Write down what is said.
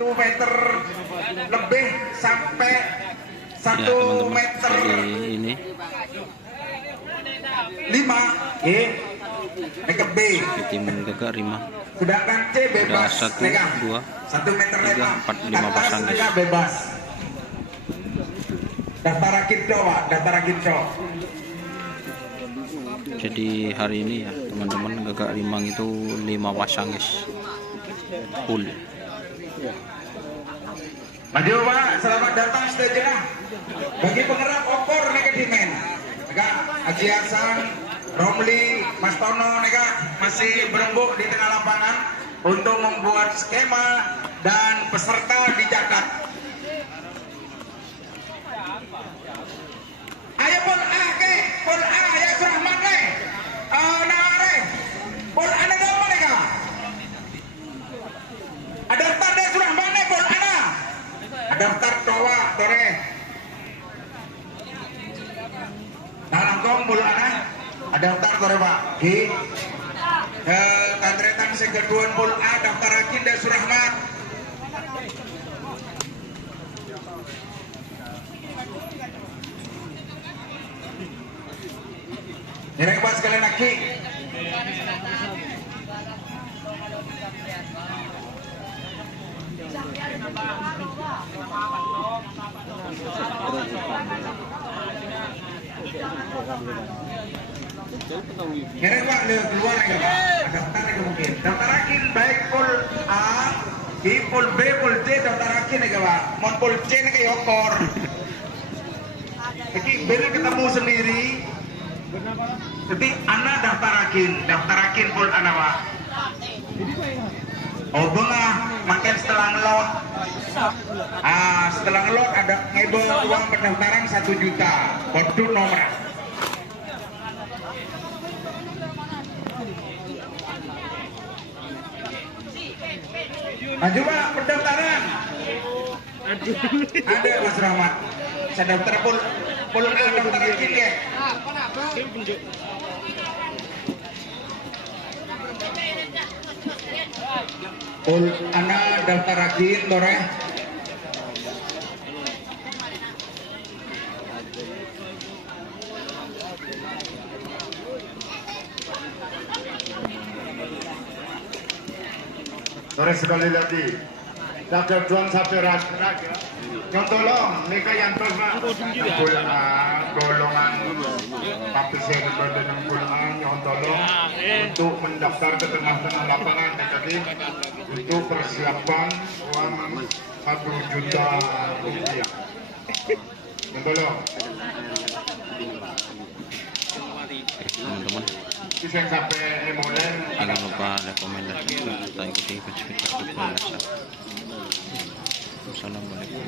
meter lebih sampai ya 1 teman-teman. meter Jadi ini 5 Mega B. tim Gagak Rima Sedangkan C bebas. ada 1, Mega 2, 1 meter 3, 4, 5 atas, pasang guys. Mega bebas. Daftar Akinco Pak, daftar Akinco. Jadi hari ini ya teman-teman, Gagak Rimang itu 5 pasang guys, full. Maju Pak, selamat datang sejahtera bagi penggerak opor Negadimen. Nega Haji Hasan, Romli, Mas Tono nega masih berembuk di tengah lapangan untuk membuat skema dan peserta dicatat. Ayo pol A ke, pol A ya Surahman ke. Naware. Pol A ada apa nega? Ada tanda Surahman ne pol A. Daftar toa tore nah langkong bulana ada daftar tore Pak di tantretan sekeduan pul A daftar akin dan Surahmat nyerek Pak sekalian lagi. Ngerek Pak, keluar ya Pak. Daftar ya mungkin. Daftar akin baik pul A, di pul B, pul C daftar akin ya Pak. Mon pul C nih kayak okor. Jadi bener ketemu sendiri. Jadi anak daftar akin pul anak Pak. Oh bengah, makin setelah ngelot. Setelah ngelot ada ngebel uang pendaftaran 1 juta. Kode nomor. Maju Pak, pendaftaran. Ada Mas Rahmat. Saya daftar pul A daftar akin ya. Pul anak daftar akin tore. Sore sekali lagi. Daftar tuan sampai rakyat. Yang tolong, mereka yang tolong golongan tapi saya berada dengan golongan yang tolong untuk mendaftar ke tengah-tengah lapangan tadi untuk persiapan uang 1 juta rupiah. Yang tolong. Teman-teman, Bisa sampai emolen. jangan lupa like, komen, dan subscribe serta ikuti Facebook dan WhatsApp. Wassalamualaikum.